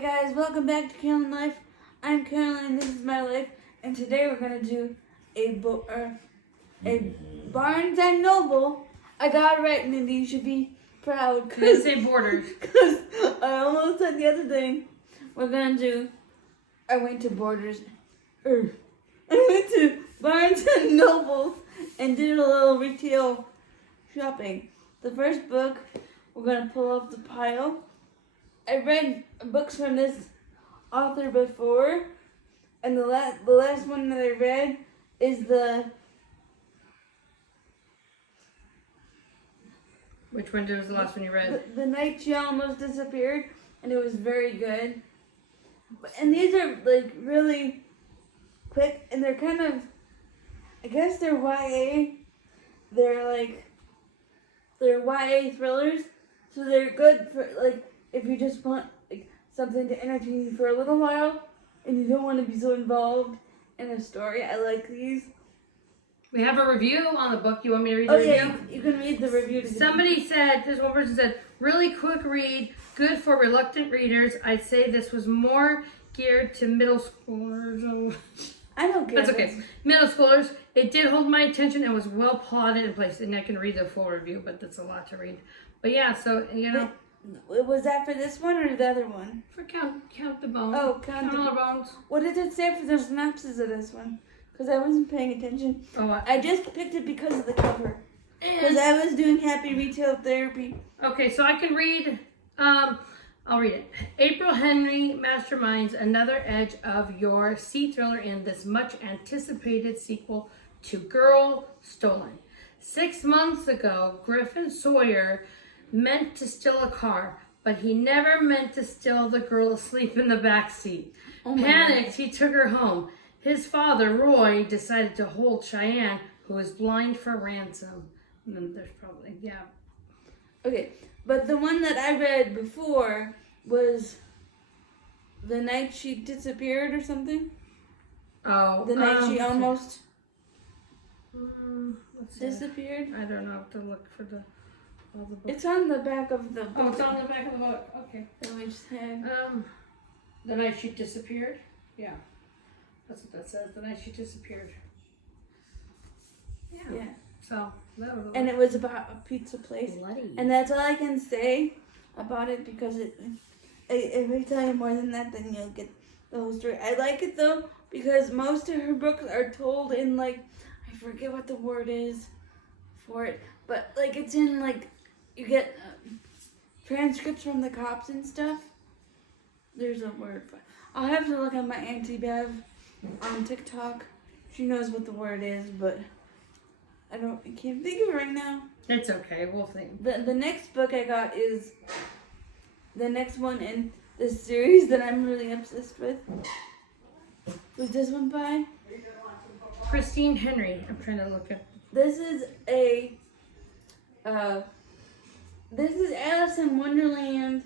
guys, welcome back to Carolyn Life. I'm Carolyn and this is my life, and today we're gonna do a Barnes and Noble. I got it right, Mindy. You should be proud. Cause say Borders. Because I almost said the other thing. We're gonna do. I went to Barnes and Noble and did a little retail shopping. The first book we're gonna pull off the pile. I read books from this author before, and the last one that I read is Which one was the last one you read? The Night She Almost Disappeared, and it was very good. And these are like really quick, and they're kind of, I guess they're YA. They're YA thrillers, so they're good for like if you just want like something to entertain you for a little while, and you don't want to be so involved in a story. I like these. We have a review on the book. You want me to read the review? review? Yeah, you can read the review. Somebody said, this one person said, really quick read, good for reluctant readers. I'd say this was more geared to middle schoolers. I don't get That's okay. Middle schoolers. It did hold my attention and was well plotted in place. And I can read the full review, but that's a lot to read. But yeah, so, you know. Was that for this one or the other one? For count the bones. Oh, count all the bones. What did it say for the synopsis of this one? Because I wasn't paying attention. Oh, I just picked it because of the cover. Because I was doing happy retail therapy. Okay, so I can read, I'll read it. April Henry masterminds another edge of your sea thriller in this much anticipated sequel to Girl Stolen. 6 months ago, Griffin Sawyer meant to steal a car, but he never meant to steal the girl asleep in the back seat. Panicked, he took her home. His father, Roy, decided to hold Cheyenne, who is blind, for ransom. And then there's probably, yeah. Okay, but the one that I read before was The Night She Disappeared or something? Oh. The Night She Almost Disappeared? I don't know. I have to look for all the books. It's on the back of the book. Oh, it's on the back of the book. Okay. That we just had. The Night She Disappeared? Yeah. That's what that says. The Night She Disappeared. Yeah. So, and it was about a pizza place. Bloody. And that's all I can say about it because if I tell you more than that, then you'll get the whole story. I like it though because most of her books are told in like, I forget what the word is for it, but like it's in like, you get transcripts from the cops and stuff. There's a word for it. I'll have to look at my Auntie Bev on TikTok. She knows what the word is, but I can't think of it right now. It's okay, we'll think. The next book I got is the next one in this series that I'm really obsessed with. Who's this one by? Christina Henry. I'm trying to look at. This is Alice in Wonderland,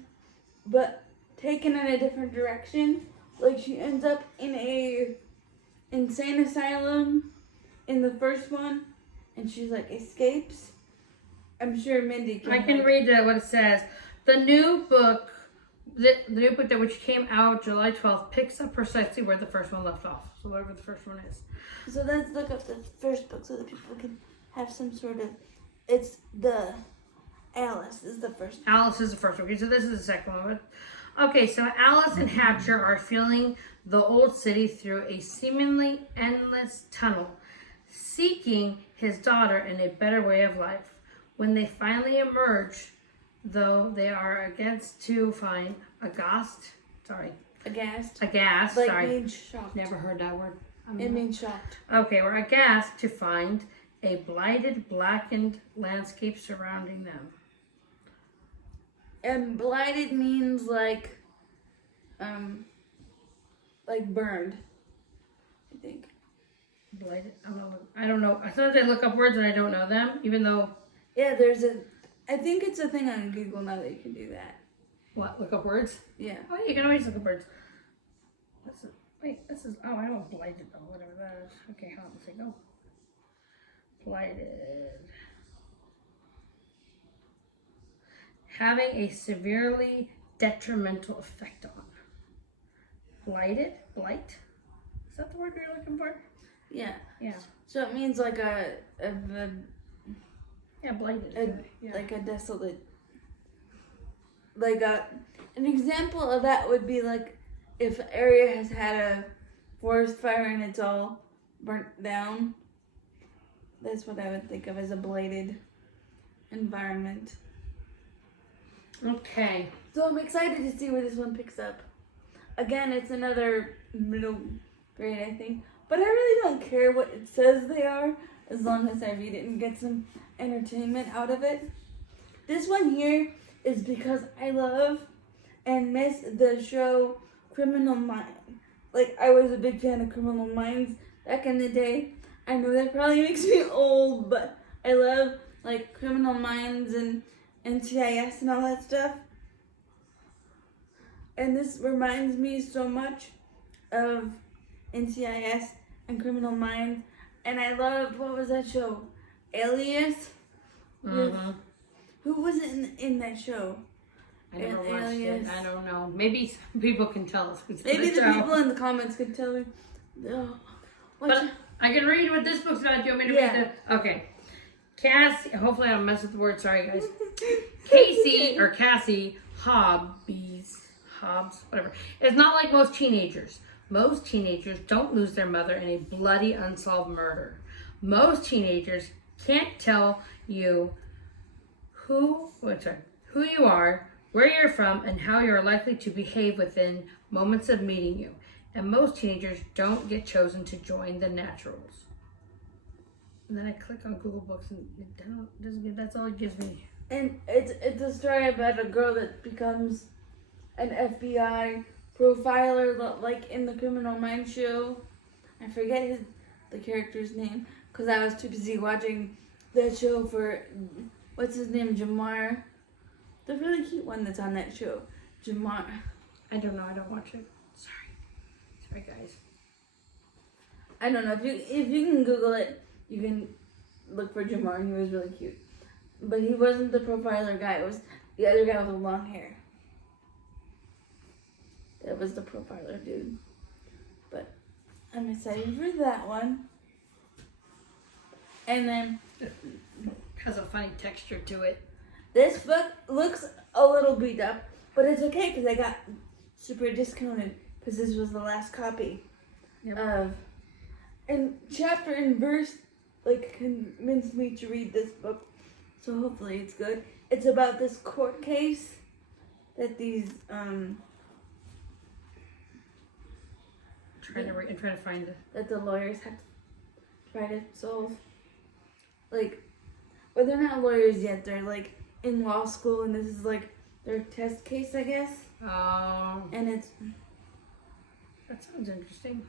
but taken in a different direction. Like she ends up in a insane asylum in the first one, and she like escapes. I'm sure Mindy can. I can read what it says. The new book that which came out July 12th picks up precisely where the first one left off. So whatever the first one is. So let's look up the first book so that people can have some sort of. It's the Alice is the first. Alice is the first one. Okay, so this is the second one. Okay, so Alice and Hatcher are filling the old city through a seemingly endless tunnel, seeking his daughter in a better way of life. When they finally emerge, though, they are aghast. Like sorry. being shocked. Never heard that word. It means shocked. Okay, we're aghast to find a blighted, blackened landscape surrounding them. And blighted means like burned, I think. Blighted? I don't know. Sometimes I look up words and I don't know them, even though. Yeah, I think it's a thing on Google now that you can do that. What? Look up words? Yeah. Oh, yeah, you can always look up words. This is, oh, I don't want blighted, though, whatever that is. Okay, hold on a second. Oh. Blighted. Having a severely detrimental effect on. Blight? Is that the word you're looking for? Yeah. Yeah. So it means like Yeah, blighted. Yeah. like a desolate. Like an example of that would be like if an area has had a forest fire and it's all burnt down. That's what I would think of as a blighted environment. Okay. So I'm excited to see where this one picks up. Again, it's another middle grade, I think. But I really don't care what it says they are, as long as I read it and get some entertainment out of it. This one here is because I love and miss the show Criminal Minds. Like, I was a big fan of Criminal Minds back in the day. I know that probably makes me old, but I love, like, Criminal Minds and NCIS and all that stuff. And this reminds me so much of NCIS and Criminal Minds. And I loved, what was that show? Alias? Mm-hmm. Who was in that show? I never watched it. I don't know. Maybe some people can tell us. Maybe the people in the comments could tell me. Oh, but I can read what this book's about. Do you want me to read it? Okay. Cassie, hopefully I don't mess with the word. Sorry, guys. Cassie Hobbs, whatever. It's not like most teenagers. Most teenagers don't lose their mother in a bloody, unsolved murder. Most teenagers can't tell you who you are, where you're from, and how you're likely to behave within moments of meeting you. And most teenagers don't get chosen to join the naturals. And then I click on Google Books and that's all it gives me. And it's a story about a girl that becomes an FBI profiler, like in the Criminal Minds show. I forget the character's name because I was too busy watching that show for, what's his name, Jamar. The really cute one that's on that show, Jamar. I don't know. I don't watch it. Sorry, guys. I don't know if you can Google it, you can look for Jamar. He was really cute, but he wasn't the profiler guy. It was the other guy with the long hair. That was the profiler dude. But I'm excited for that one. And then it has a funny texture to it. This book looks a little beat up, but it's okay because I got super discounted because this was the last copy of. And chapter and verse convinced me to read this book, so hopefully it's good. It's about this court case that these I'm trying to find it. That the lawyers have to try to solve. Well, they're not lawyers yet. They're in law school, and this is their test case, I guess. Oh. And it's. That sounds interesting.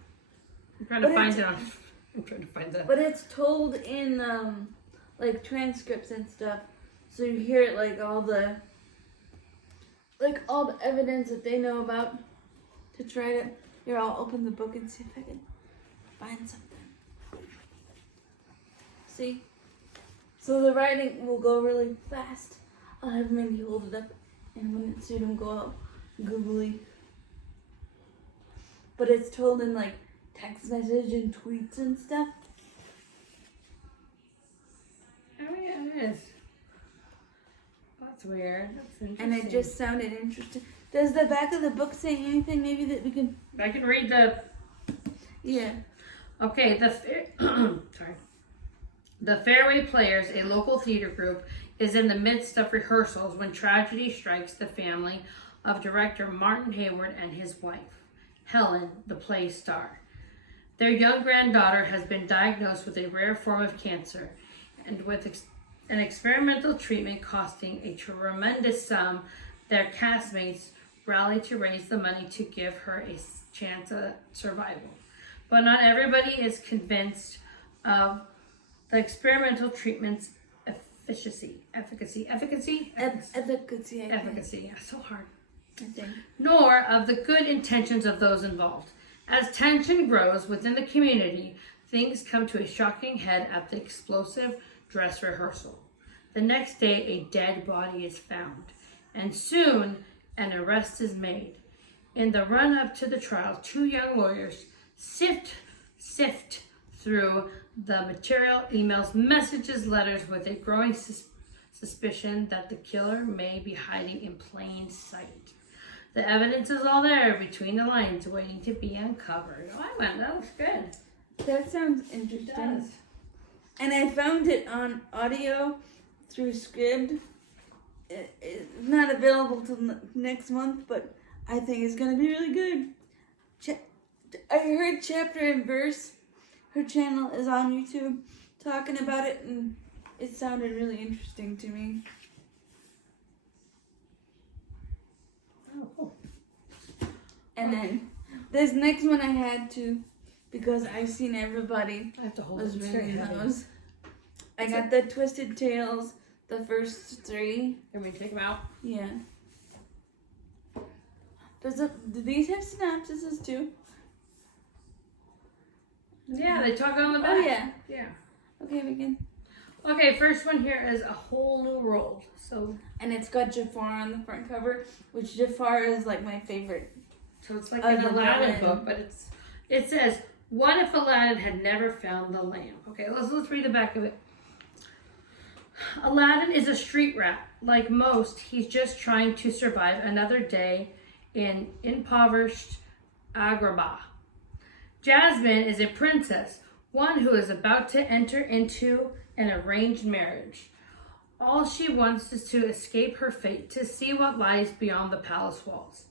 I'm trying to find that. But it's told in transcripts and stuff, so you hear all the evidence that they know about to try to. Here, I'll open the book and see if I can find something. See? So the writing will go really fast. I'll have Mindy hold it up, and when it's due, it'll go out googly. But it's told in text message and tweets and stuff. Oh yeah, it is. That's weird. That's interesting. And it just sounded interesting. Does the back of the book say anything maybe that we can... I can read the... Yeah. Okay, sorry. The Fairway Players, a local theater group, is in the midst of rehearsals when tragedy strikes the family of director Martin Hayward and his wife, Helen, the play star. Their young granddaughter has been diagnosed with a rare form of cancer, and with an experimental treatment costing a tremendous sum, their castmates rally to raise the money to give her a chance at survival. But not everybody is convinced of the experimental treatment's efficacy. Efficacy, Yeah, so hard. I think. Nor of the good intentions of those involved. As tension grows within the community, things come to a shocking head at the explosive dress rehearsal. The next day, a dead body is found, and soon an arrest is made. In the run-up to the trial, 2 young lawyers sift through the material, emails, messages, letters with a growing suspicion that the killer may be hiding in plain sight. The evidence is all there between the lines, waiting to be uncovered. Oh, that looks good. That sounds interesting. It does. And I found it on audio through Scribd. It's not available till next month, but I think it's going to be really good. I heard Chapter and Verse. Her channel is on YouTube talking about it, and it sounded really interesting to me. Oh, cool. And then this next one I had to, because I've seen everybody I have to hold was it. reading those. I got the Twisted Tales, the first 3. Can we take them out? Yeah. Do these have synopsises too? Yeah, they talk on the back. Oh yeah. Yeah. Okay, we can. Okay, first one here is A Whole New World. So, And it's got Jafar on the front cover, which Jafar is like my favorite. so it's like Oh, an the Aladdin villain. book, but it says, "What if Aladdin had never found the lamp?" Okay, let's read the back of it. Aladdin is a street rat. Like most, he's just trying to survive another day in impoverished Agrabah. Jasmine is a princess, one who is about to enter into an arranged marriage. All she wants is to escape her fate, to see what lies beyond the palace walls.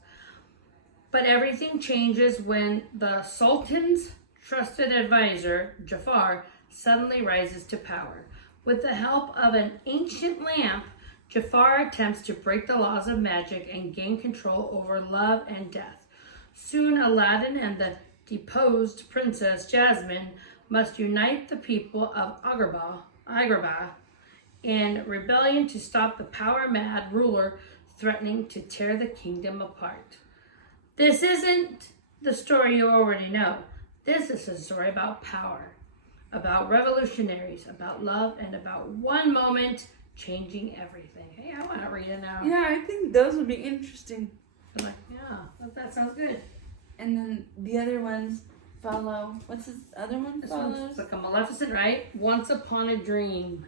But everything changes when the Sultan's trusted advisor, Jafar, suddenly rises to power. With the help of an ancient lamp, Jafar attempts to break the laws of magic and gain control over love and death. Soon Aladdin and the deposed princess Jasmine must unite the people of Agrabah in rebellion to stop the power-mad ruler threatening to tear the kingdom apart. This isn't the story you already know. This is a story about power, about revolutionaries, about love, and about one moment changing everything. Hey, I want to read it now. Yeah, I think those would be interesting. I'm like, yeah, that sounds good. And then the other ones follow. What's this other one This follows? one's like a Maleficent, right? Once Upon a Dream.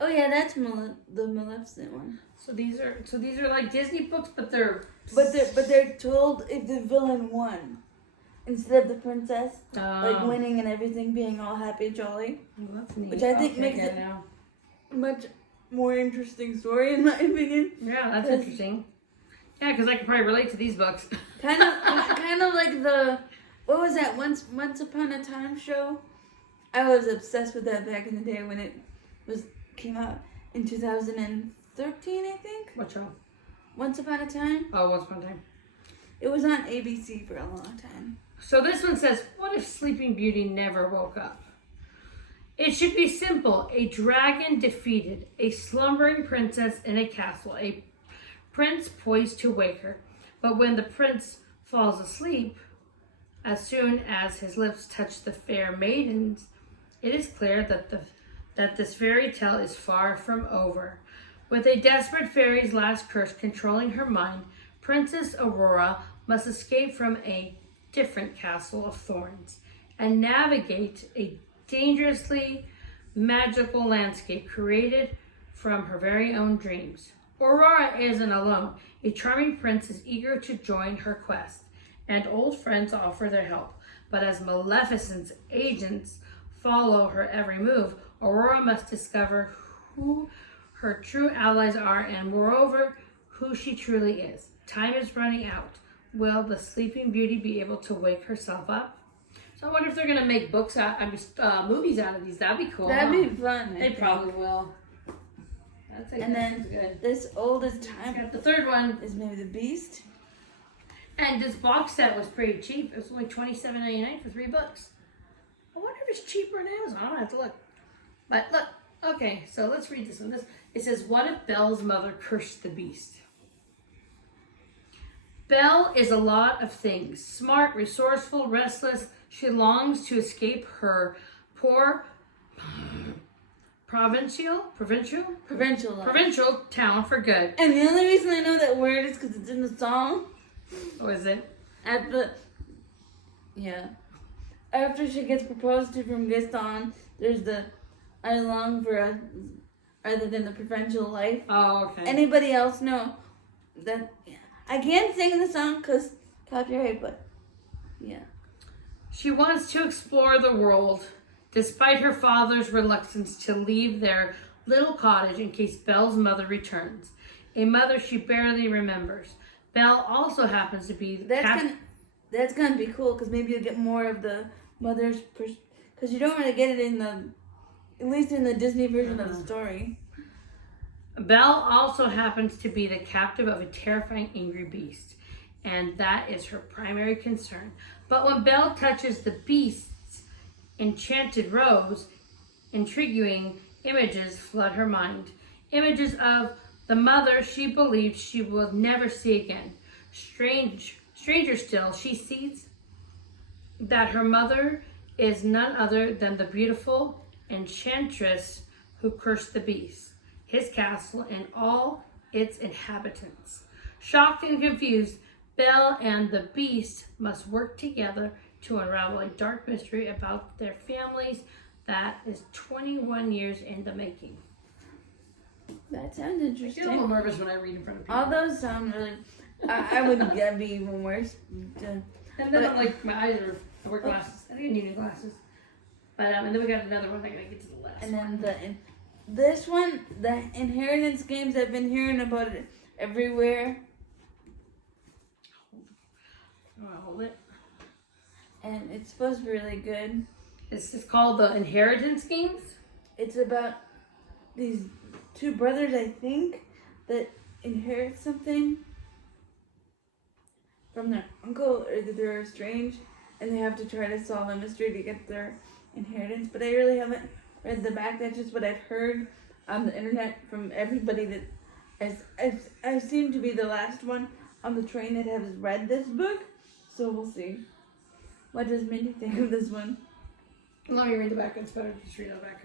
Oh yeah, that's the Maleficent one. So these are like Disney books, but they're they're told if the villain won, instead of the princess like Oh. winning and everything being all happy jolly, Well, that's neat. which I think Okay, makes yeah, it now. much more interesting story in my opinion. Yeah, that's 'Cause- interesting. Yeah, because I could probably relate to these books. Kind of like the what was that Once Upon a Time show? I was obsessed with that back in the day when it came out in 2013, I think. What show? Once Upon a Time. Oh, Once Upon a Time. It was on ABC for a long time. So this one says, what if Sleeping Beauty never woke up? It should be simple. A dragon defeated, a slumbering princess in a castle, a prince poised to wake her. But when the prince falls asleep, as soon as his lips touch the fair maidens, it is clear that this fairy tale is far from over. With a desperate fairy's last curse controlling her mind, Princess Aurora must escape from a different castle of thorns and navigate a dangerously magical landscape created from her very own dreams. Aurora isn't alone. A charming prince is eager to join her quest, and old friends offer their help. But as Maleficent's agents follow her every move, Aurora must discover who her true allies are and, moreover, who she truly is. Time is running out. Will the Sleeping Beauty be able to wake herself up? So I wonder if they're going to make movies out of these. That'd be cool. That'd be fun. I They think. probably will. And then good. this oldest time Got the third one. is maybe the Beast. And this box set was pretty cheap. It was only $27.99 for 3 books. I wonder if it's cheaper on Amazon. I'm gonna have to look. But look, okay, so let's read this one. It says, what if Belle's mother cursed the beast? Belle is a lot of things. Smart, resourceful, restless. She longs to escape her poor provincial town for good. And the only reason I know that word is because it's in the song. What is it? at the after she gets proposed to from Gaston, there's the I long for a rather than the provincial life. Oh, okay. Anybody else know that? Yeah. I can't sing the song because copyright, but yeah. She wants to explore the world, despite her father's reluctance to leave their little cottage in case Belle's mother returns. A mother she barely remembers. Belle also happens to be that's gonna be cool because maybe you'll get more of the mother's because you don't really get it in the at least in the Disney version of the story. Belle also happens to be the captive of a terrifying angry beast, and that is her primary concern. But when Belle touches the beast's enchanted rose, intriguing images flood her mind. Images of the mother she believed she will never see again. Stranger still, she sees that her mother is none other than the beautiful enchantress who cursed the beast, his castle, and all its inhabitants. Shocked and confused, Belle and the beast must work together to unravel a dark mystery about their families that is 21 years in the making. That sounds interesting. I get a little nervous when I read in front of people. All those sound really. I would be even worse. And then my eyes are. I wear glasses. I think I need new glasses. But and then we got another one. I gotta get to the last. And then this one, the inheritance games. I've been hearing about it everywhere. I'll hold it. And it's supposed to be really good. This is called the Inheritance Games. It's about these two brothers, I think, that inherit something from their uncle, or that they're estranged, and they have to try to solve a mystery to get their inheritance. But I really haven't read the back. That's just what I've heard on the internet from everybody that I seem to be the last one on the train that has read this book. So we'll see. What does Mindy think of this one? Let me read the back. It's better to just read the back.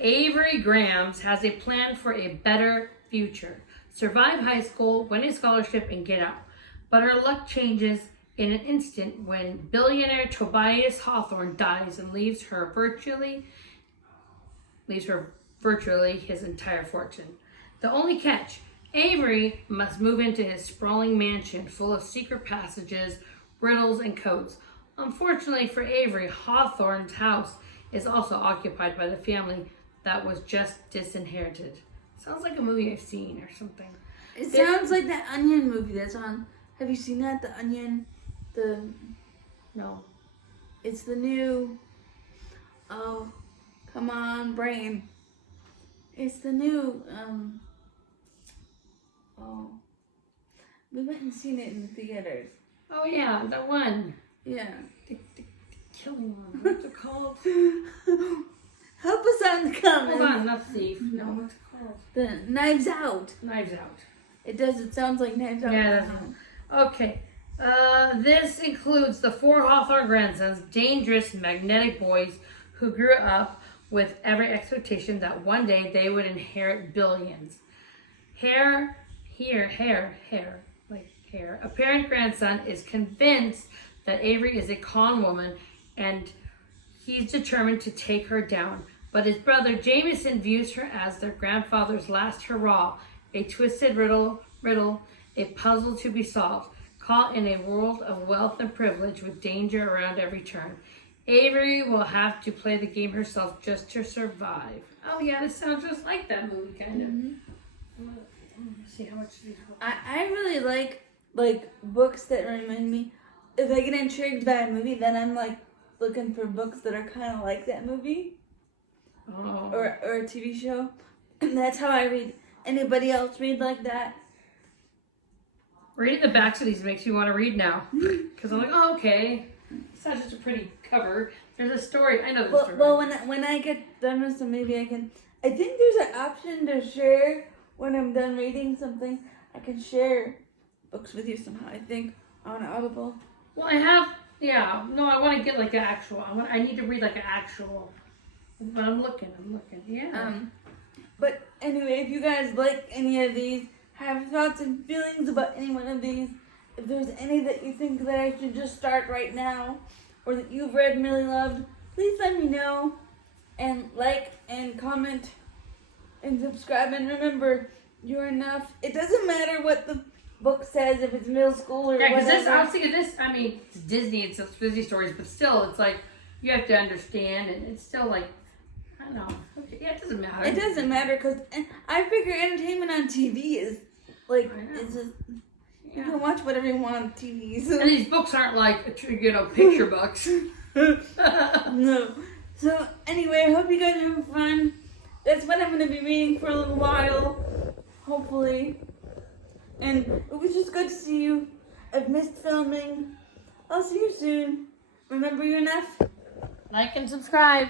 Avery Grams has a plan for a better future. Survive high school, win a scholarship, and get out. But her luck changes in an instant when billionaire Tobias Hawthorne dies and leaves her virtually his entire fortune. The only catch, Avery must move into his sprawling mansion full of secret passages, riddles, and codes. Unfortunately for Avery, Hawthorne's house is also occupied by the family that was just disinherited. Sounds like a movie I've seen or something. It sounds like that Onion movie that's on. Have you seen that? The Onion? No. It's the new. Oh, come on, brain. It's the new. We went and seen it in the theaters. Oh yeah, that one. Yeah. The killing one. What's it called? Help us out in the comments. Hold on, not Thief. No, what's it called? The Knives Out. Knives Out. It does. It sounds like Knives Out. Yeah, that's okay. This includes the 4 Hawthorne grandsons, dangerous, magnetic boys who grew up with every expectation that one day they would inherit billions. Hair. A parent grandson is convinced that Avery is a con woman and he's determined to take her down. But his brother Jameson views her as their grandfather's last hurrah, a twisted riddle, a puzzle to be solved, caught in a world of wealth and privilege with danger around every turn. Avery will have to play the game herself just to survive. Oh yeah, this sounds just like that movie, kind of. Mm-hmm. Let's see how much these were. I really like books that remind me. If I get intrigued by a movie, then I'm like looking for books that are kind of like that movie. Oh. Or a TV show. And that's how I read. Anybody else read like that? Reading the backs of these makes me want to read now. Because I'm like, oh, okay. It's not just a pretty cover. There's a story. I know the story. Well, when I get done with some, maybe I can. I think there's an option to share when I'm done reading something. I can share books with you somehow. I think on Audible. Well, I have. Yeah. No, I want to get like an actual. I need to read like an actual. But I'm looking. Yeah. But anyway, if you guys like any of these, have thoughts and feelings about any one of these, if there's any that you think that I should just start right now, or that you've read and really loved, please let me know. And like and comment and subscribe. And remember, you're enough. It doesn't matter what the book says, if it's middle school or because whatever. I was thinking this. I mean, it's Disney, it's Disney stories, but still, it's like you have to understand, and it's still like I don't know. Yeah, it doesn't matter. It doesn't matter because I figure entertainment on TV is like it's just, you can watch whatever you want on TV. So. And these books aren't like picture books. No. So anyway, I hope you guys are having fun. That's what I'm going to be reading for a little while, hopefully. And it was just good to see you. I've missed filming. I'll see you soon. Remember, you're enough. Like and subscribe.